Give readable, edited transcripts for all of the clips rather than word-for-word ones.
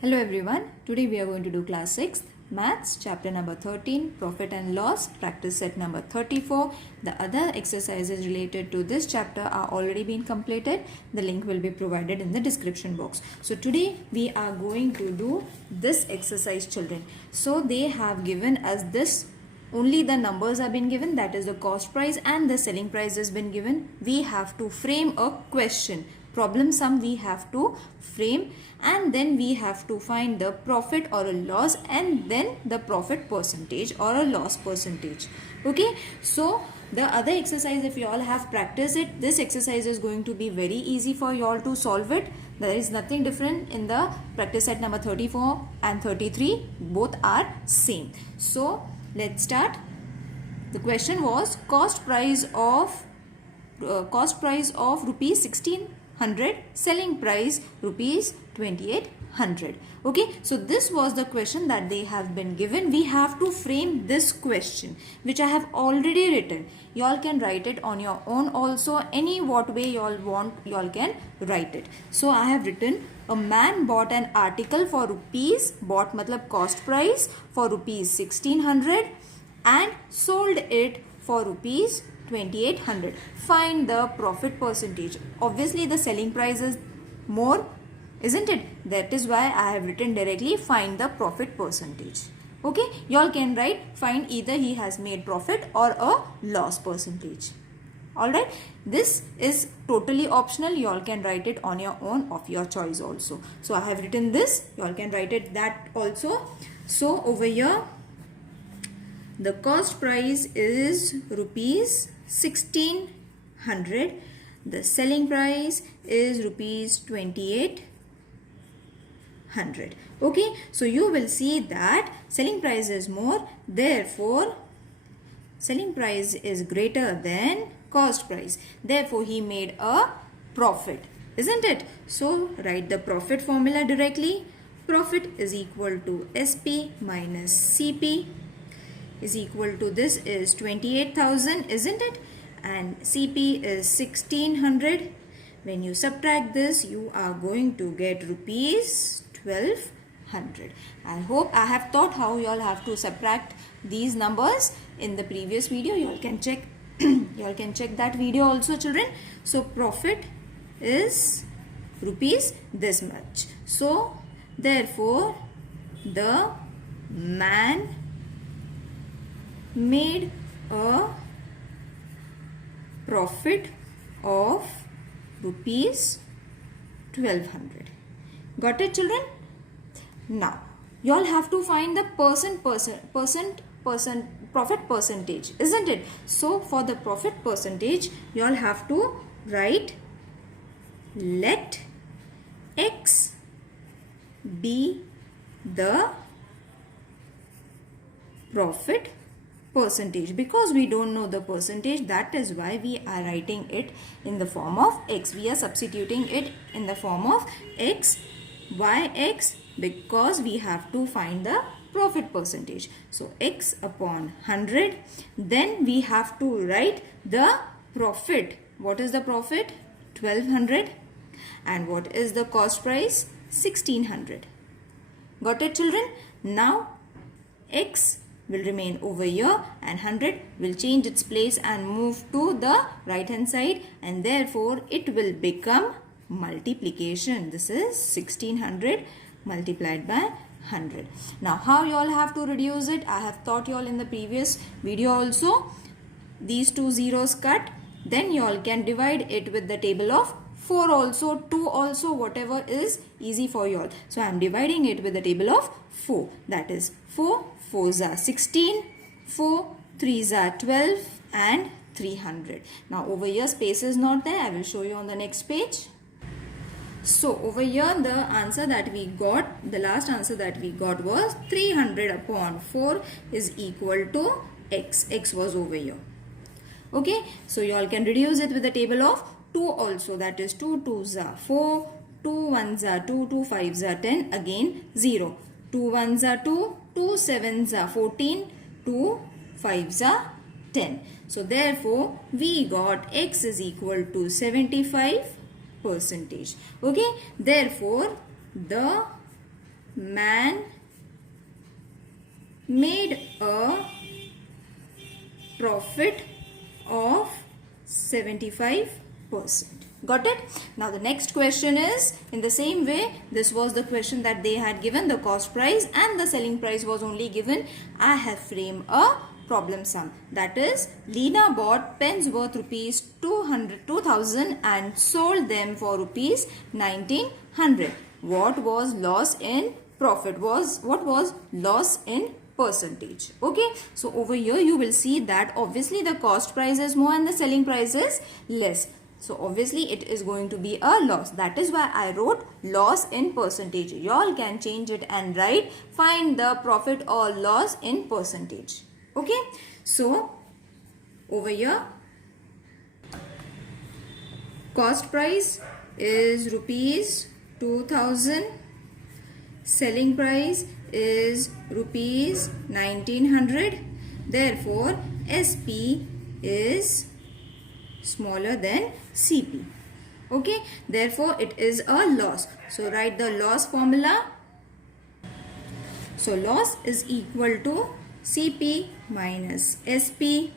Hello everyone, today we are going to do class 6th Maths chapter number 13 Profit and Loss practice set number 34. The other exercises related to this chapter are already been completed. The link will be provided in the description box. So today we are going to do this exercise, children. So they have given us this, only the numbers have been given, that is the cost price and the selling price has been given. We have to frame a question. Problem sum we have to frame, and then we have to find the profit or a loss and then the profit percentage or a loss percentage. Okay, so the other exercise, if you all have practiced it, this exercise is going to be very easy for you all to solve it. There is nothing different in the practice set number 34 and 33, both are same. So let's start. The question was cost price of rupees 1600, selling price rupees 2800. Okay, so this was the question that they have been given. We have to frame this question, which I have already written. You all can write it on your own also. Any what way you all want, you all can write it. So I have written, a man bought an article for rupees, bought matlab cost price, for rupees 1600 and sold it for rupees 2800. Find the profit percentage. Obviously the selling price is more, isn't it? That is why I have written directly find the profit percentage. Okay, you all can write find either he has made profit or a loss percentage. Alright, this is totally optional. You all can write it on your own of your choice also. So I have written this, you all can write it that also. So over here the cost price is rupees 1600. The selling price is rupees 2800. Okay, so you will see that selling price is more, therefore selling price is greater than cost price, therefore he made a profit, isn't it? So write the profit formula directly. Profit is equal to SP minus CP is equal to, this is 28,000, isn't it? And CP is 1600. When you subtract this, you are going to get rupees 1200. I hope I have taught how you all have to subtract these numbers in the previous video. You all can check you all can check that video also, children. So profit is rupees this much. So therefore the man made a profit of rupees 1200. Got it, children? Now you all have to find the profit percentage, isn't it? So for the profit percentage, you all have to write, let X be the profit percentage. Because we don't know the percentage, that is why we are writing it in the form of X. We are substituting it in the form of X. Why X? Because we have to find the profit percentage. So X upon 100. Then we have to write the profit. What is the profit? 1200. And what is the cost price? 1600. Got it, children? Now X will remain over here and 100 will change its place and move to the right hand side, and therefore it will become multiplication. This is 1600 multiplied by 100. Now how you all have to reduce it, I have taught you all in the previous video also. These two zeros cut, then you all can divide it with the table of 4 also, 2 also, whatever is easy for you all. So I am dividing it with the table of 4. That is 4 4s are 16, 4 3s are 12 and 300. Now over here space is not there. I will show you on the next page. So over here the answer that we got, the last answer that we got was 300 upon 4 is equal to X. X was over here. Okay, so you all can reduce it with the table of 2 also. That is 2 2s are 4, 2 1s are 2, 2 5s are 10, again 0. 2 1s are 2, 2 7s are 14, 2 5s are 10. So therefore we got X is equal to 75%. Okay, therefore the man made a profit of 75%. Got it? Now the next question is, in the same way, this was the question that they had given the cost price and the selling price was only given. I have framed a problem sum. That is, Leena bought pens worth rupees 2,000 and sold them for rupees 1,900. What was loss in profit? What was loss in percentage? Okay, so over here you will see that obviously the cost price is more and the selling price is less. So obviously it is going to be a loss. That is why I wrote loss in percentage. You all can change it and write find the profit or loss in percentage. Okay, so over here cost price is rupees 2,000, selling price is rupees 1,900. Therefore SP is smaller than CP. Okay, therefore it is a loss. So write the loss formula. So loss is equal to CP minus SP,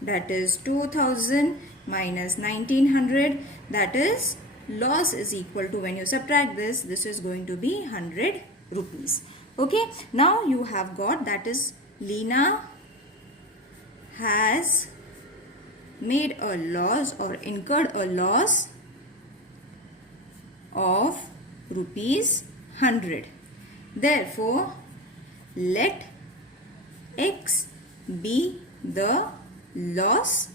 that is 2,000 minus 1,900, that is loss is equal to, when you subtract this is going to be 100 rupees. Okay, now you have got, that is Leena has made a loss or incurred a loss of rupees 100. Therefore, let X be the loss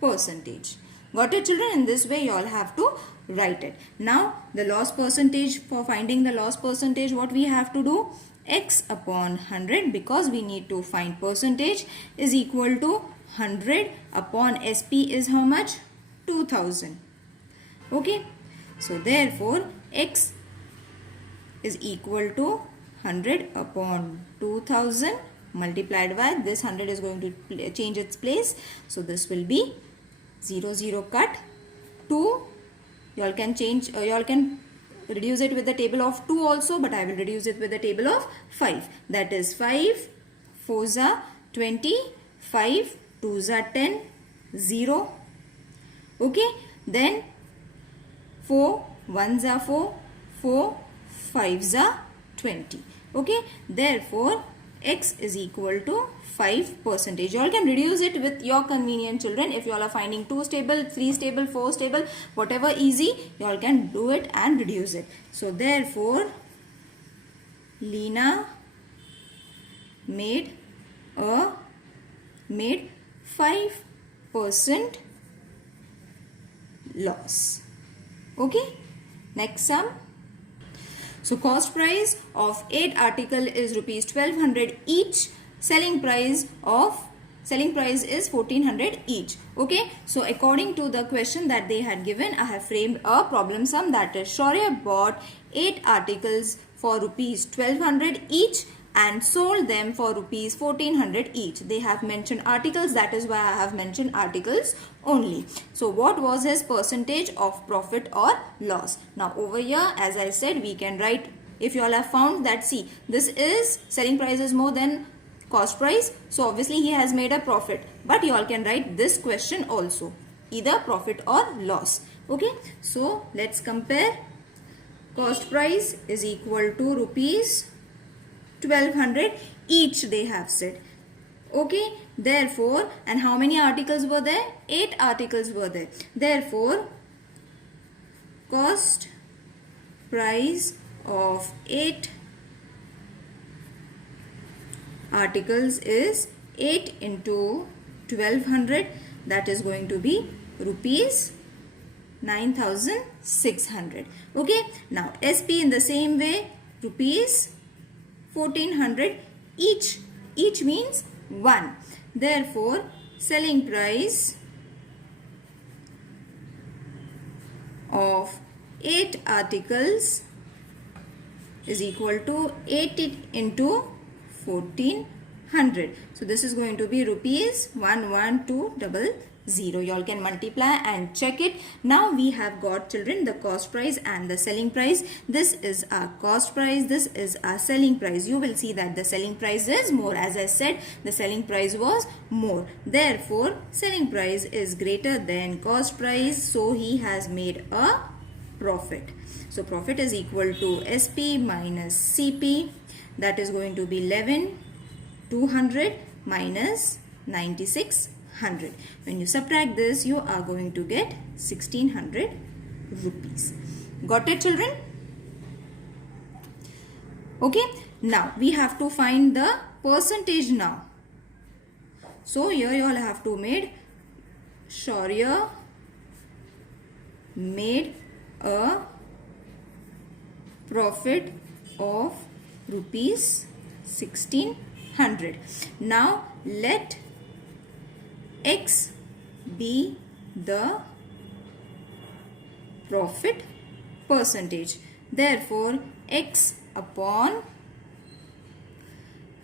percentage. Got it, children? In this way you all have to write it. Now the loss percentage, for finding the loss percentage, what we have to do? X upon 100, because we need to find percentage, is equal to 100 upon SP is how much? 2,000. Okay, so therefore X is equal to 100 upon 2,000 multiplied by this 100 is going to change its place. So this will be 0, 0 cut 2. You all can change, you all can reduce it with the table of 2 also, but I will reduce it with the table of 5. That is 5 4s are 20, 5 2s are 10, 0. Okay, then 4 1s are 4, 4 5s are 20. Okay, therefore X is equal to 5%. You all can reduce it with your convenience, children. If you all are finding 2 stable, 3 stable, 4 stable, whatever easy, you all can do it and reduce it. So therefore Leena made 5% loss. Okay, next sum. So cost price of 8 article is rupees 1,200 each. Selling price is 1,400 each. Okay, so according to the question that they had given, I have framed a problem sum, that is Shaurya bought 8 articles for rupees 1,200 each and sold them for rupees 1,400 each. They have mentioned articles, that is why I have mentioned articles only. So what was his percentage of profit or loss? Now over here, as I said, we can write, if you all have found that, see, this is selling price is more than cost price, so obviously he has made a profit, but you all can write this question also, either profit or loss. Okay, so let's compare. Cost price is equal to rupees 1,200 each, they have said. Okay, therefore, and how many articles were there? 8 articles were there. Therefore, cost price of 8 articles is 8 into 1,200, that is going to be rupees 9,600. Okay, now SP in the same way, rupees 1,400 each. Each means 1. Therefore, selling price of 8 articles is equal to 8 into 1,400. So this is going to be rupees 11200. 0. You all can multiply and check it. Now we have got, children, the cost price and the selling price. This is our cost price, this is our selling price. You will see that the selling price is more. As I said, the selling price was more. Therefore, selling price is greater than cost price. So he has made a profit. So profit is equal to SP minus CP. That is going to be 11,200 minus 9,600. When you subtract this, you are going to get 1,600 rupees. Got it, children? Okay. Now we have to find the percentage now. So here you all have to made Shaurya made a profit of rupees 1,600. Now let X be the profit percentage. Therefore, X upon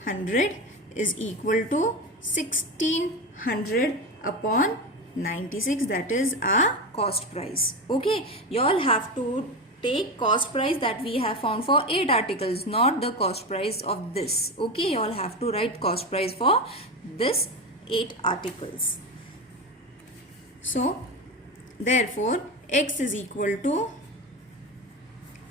100 is equal to 1,600 upon 96. That is our cost price. Okay, you all have to take cost price that we have found for 8 articles, not the cost price of this. Okay, you all have to write cost price for this 8 articles. So therefore X is equal to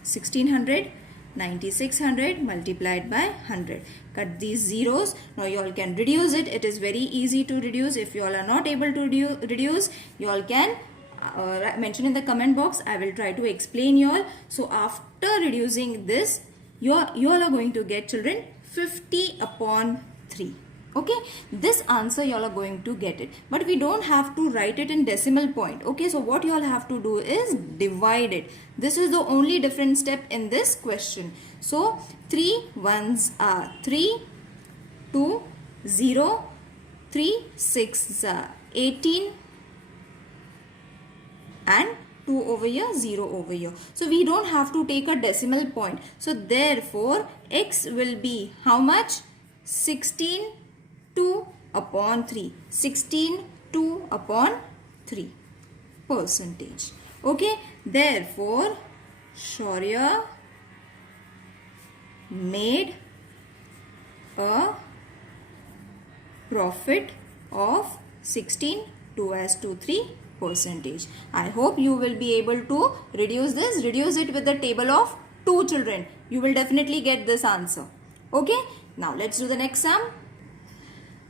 1,600, 9,600 multiplied by 100. Cut these zeros. Now you all can reduce it. It is very easy to reduce. If you all are not able to reduce, you all can mention in the comment box. I will try to explain you all. So after reducing this, you all are going to get, children, 50 upon 3. Okay, this answer you all are going to get it, but we don't have to write it in decimal point. Okay, so what you all have to do is divide it. This is the only different step in this question. So 3 ones are 3, 2 0, 3 6 are 18, and 2 over here, 0 over here. So we don't have to take a decimal point. So therefore X will be how much? 16 2 upon 3. 16 2 upon 3 percentage. Okay, therefore Shaurya made a profit of 16 2 as 2 3 percentage. I hope you will be able to reduce this. Reduce it with the table of 2, children. You will definitely get this answer. Okay, now let's do the next sum.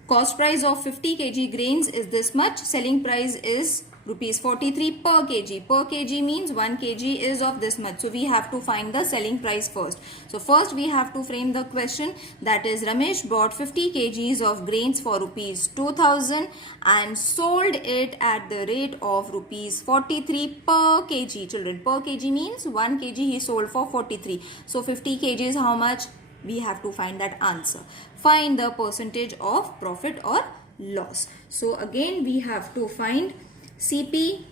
Cost price of 50 kg grains is this much. Selling price is rupees 43 per kg. Per kg means 1 kg is of this much. So we have to find the selling price first. So first we have to frame the question, that is Ramesh bought 50 kgs of grains for rupees 2000 and sold it at the rate of rupees 43 per kg. Children, per kg means 1 kg he sold for 43. So 50 kg is how much? We have to find that answer. Find the percentage of profit or loss. So again we have to find CP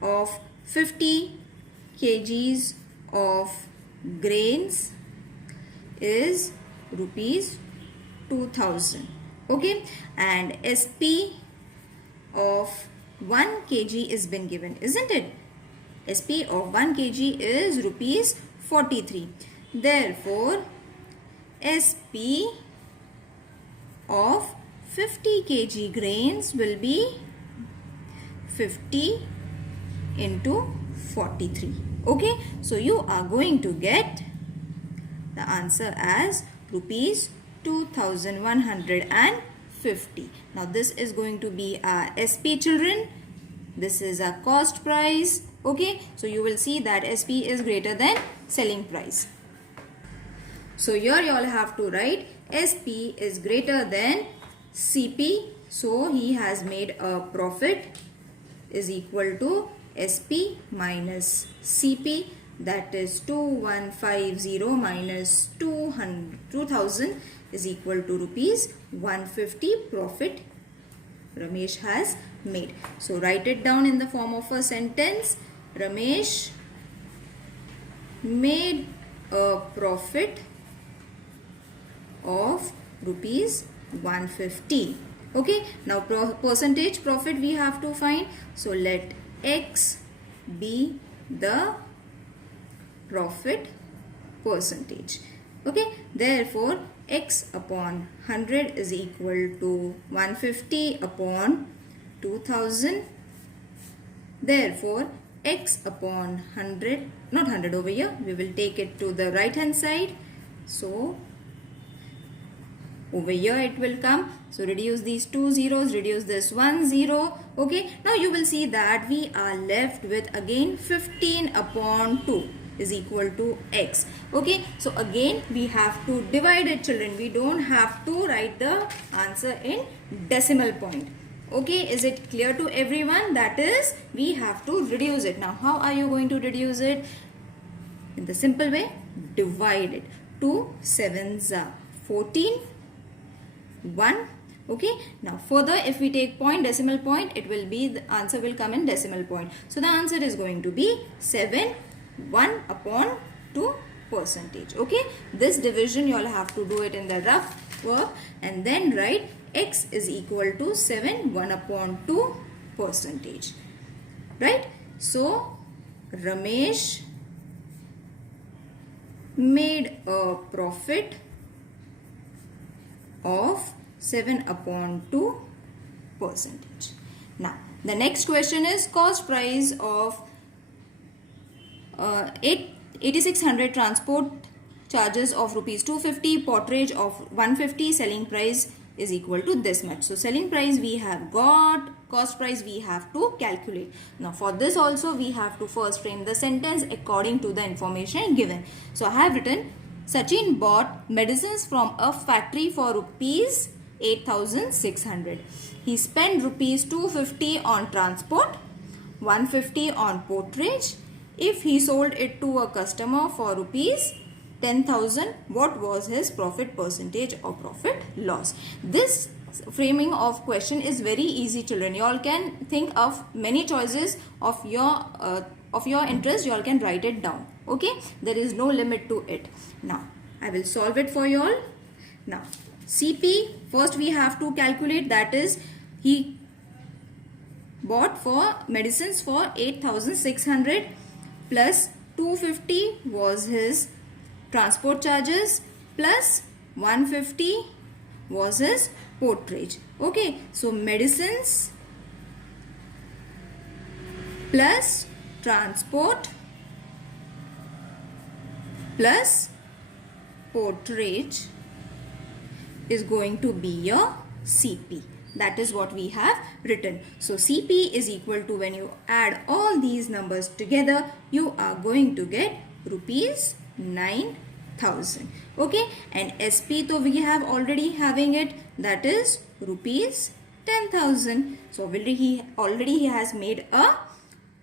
of 50 kgs of grains is rupees 2000. Okay, and SP of 1 kg is been given, isn't it? SP of 1 kg is rupees 43. Therefore, SP of 50 kg grains will be 50 into 43. Okay, so you are going to get the answer as rupees 2150. Now this is going to be our SP, children. This is our cost price. Okay, so you will see that SP is greater than selling price. So here you all have to write SP is greater than CP. So he has made a profit is equal to SP minus CP, that is 2150 minus 2000 is equal to rupees 150 profit Ramesh has made. So write it down in the form of a sentence. Ramesh made a profit of rupees 150. Okay, now percentage profit we have to find. So let X be the profit percentage. Okay, therefore X upon 100 is equal to 150 upon 2000. Therefore X upon 100, not 100 over here, we will take it to the right hand side. So over here it will come. So reduce these two zeros, reduce this 1 0. Okay, now you will see that we are left with again 15 upon 2 is equal to X. Okay, so again we have to divide it, children. We don't have to write the answer in decimal point. Okay, is it clear to everyone? That is, we have to reduce it. Now how are you going to reduce it? In the simple way, divide it. 2 7s are 14, 1. Okay, now further if we take point, decimal point, it will be, the answer will come in decimal point. So the answer is going to be 7 1 upon 2 percentage. Okay, this division you all have to do it in the rough work and then write X is equal to 7 1 upon 2 percentage. Right? So Ramesh made a profit of 7 upon 2 percentage. Now the next question is cost price of 8600, transport charges of rupees 250, porterage of 150, selling price is equal to this much. So selling price we have got, cost price we have to calculate. Now for this also we have to first frame the sentence according to the information given. So I have written Sachin bought medicines from a factory for rupees 8600. He spent rupees 250 on transport, 150 on porterage. If he sold it to a customer for rupees 10,000, what was his profit percentage or profit loss? This framing of question is very easy, children. You all can think of many choices of your interest. You all can write it down. Okay, there is no limit to it. Now I will solve it for you all. Now CP, first we have to calculate, that is he bought for medicines for 8600 plus 250 was his transport charges plus 150 was his porterage. Okay, so medicines plus transport plus porterage is going to be your CP. That is what we have written. So CP is equal to, when you add all these numbers together, you are going to get rupees 9,000. Okay, and SP so we have already having it, that is rupees 10,000. So already he has made a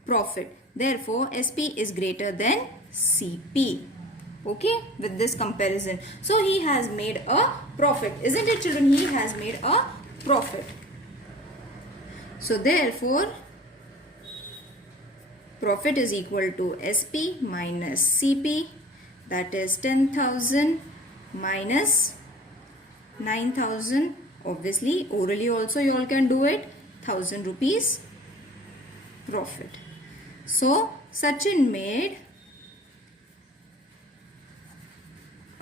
profit. Therefore SP is greater than CP. Okay, with this comparison. So he has made a profit. Isn't it, children? He has made a profit. So therefore profit is equal to SP minus CP, that is 10,000 minus 9,000. Obviously orally also you all can do it, 1,000 rupees profit. So Sachin made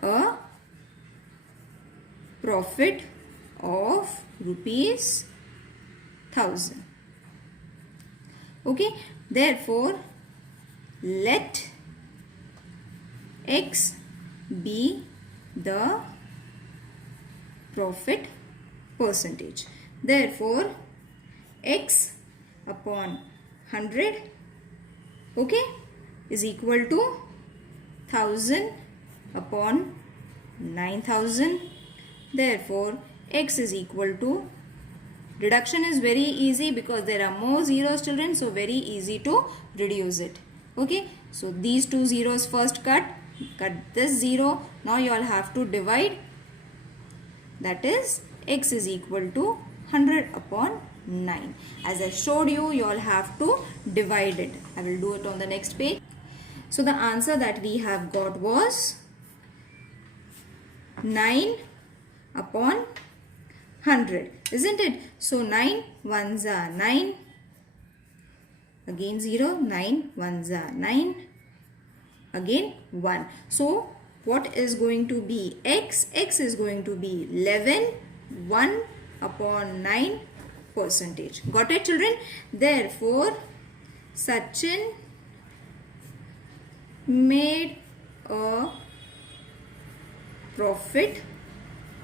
a profit of rupees 1,000. Okay, therefore let X be the profit percentage. Therefore X upon 100, okay, is equal to 1,000 upon 9,000. Therefore X is equal to, reduction is very easy because there are more zeros, children, so very easy to reduce it. Okay, so these two zeros first cut this 0. Now you all have to divide, that is X is equal to 100 upon 9. As I showed you, you all have to divide it. I will do it on the next page. So the answer that we have got was 9 upon 100, isn't it? So 9 ones are 9. Again 0, 9 ones are 9. Again 1. So what is going to be x? X is going to be 11, 1 upon 9 percentage. Got it, children? Therefore, Sachin made a profit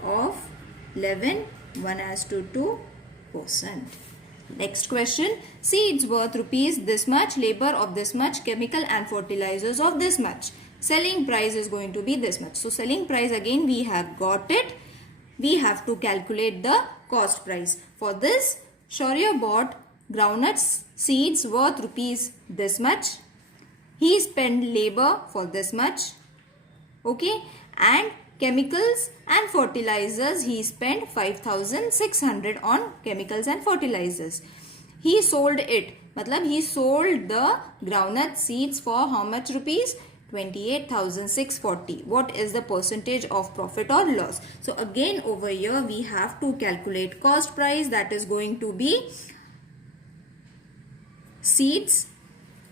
of 11, 1:2%. Next question. Seeds worth rupees this much, labor of this much, chemical and fertilizers of this much. Selling price is going to be this much. So selling price, again we have got it. We have to calculate the cost price. For this, Shaurya bought groundnuts seeds worth rupees this much. He spent labor for this much. Okay, and chemicals and fertilizers, he spent 5,600 on chemicals and fertilizers. He sold it, matlab he sold the groundnut seeds for how much rupees? 28,640. What is the percentage of profit or loss? So again over here we have to calculate cost price, that is going to be seeds,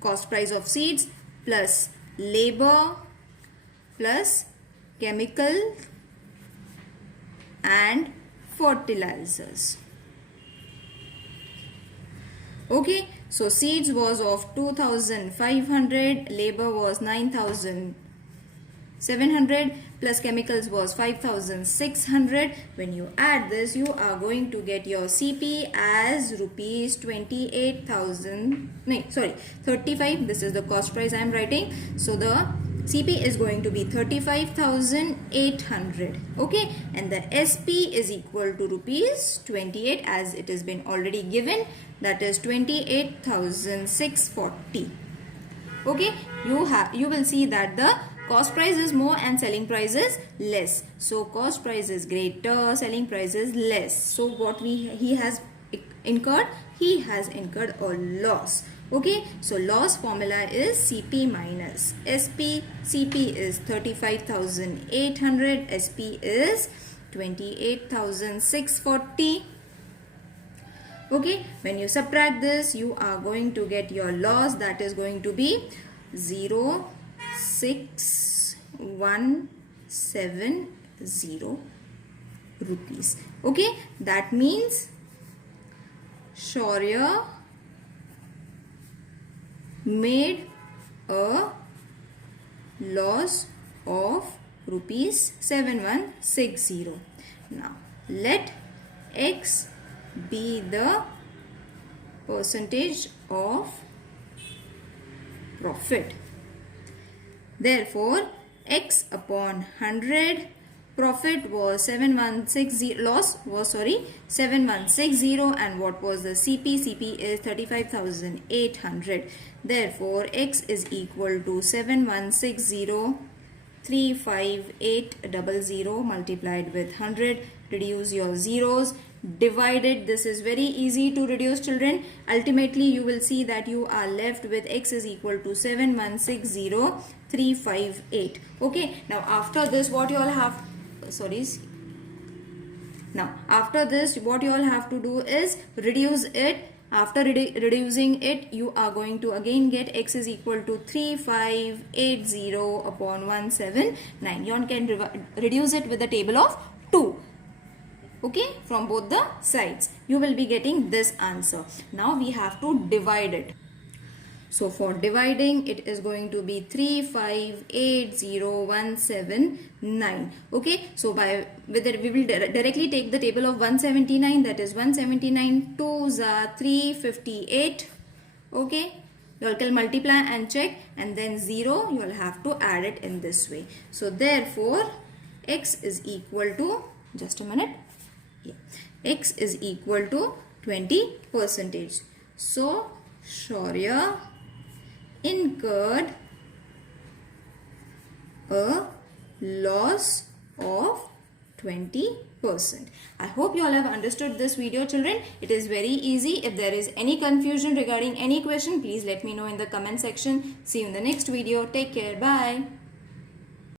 cost price of seeds plus labor plus chemical and fertilizers. Okay, so seeds was of 2,500, labor was 9,700 plus chemicals was 5,600. When you add this, you are going to get your CP as rupees 35. This is the cost price I am writing. So the CP is going to be 35,800. Okay, and the SP is equal to rupees 28 as it has been already given, that is 28,640. Okay, you will see that the cost price is more and selling price is less. So cost price is greater, selling price is less. So what he has incurred? He has incurred a loss. Okay, so loss formula is CP minus SP. CP is 35,800, SP is 28,640. Okay, when you subtract this, you are going to get your loss, that is going to be 06170 rupees. Okay, that means Shaurya made a loss of rupees 7160. Now let X be the percentage of profit. Therefore, X upon 100, profit was 7160, loss was 7160, and what was the CP? CP is 35,800. Therefore, X is equal to 7160 35800 multiplied with 100. Reduce your zeros, divide it. This is very easy to reduce, children. Ultimately you will see that you are left with X is equal to 7160358. Okay, now after this what you all have after this what you all have to do is reduce it. After reducing it, you are going to again get X is equal to 3580 upon 179. You can reduce it with the table of 2. Okay, from both the sides. You will be getting this answer. Now we have to divide it. So for dividing, it is going to be 3580179. Okay, so with it we will directly take the table of 179. That is 179 2s are 358. Okay, you all can multiply and check, and then 0 you will have to add it in this way. So therefore X is equal to, just a minute, X is equal to 20%. So Shaurya incurred a loss of 20%. I hope you all have understood this video, children. It is very easy. If there is any confusion regarding any question, please let me know in the comment section. See you in the next video. Take care. Bye.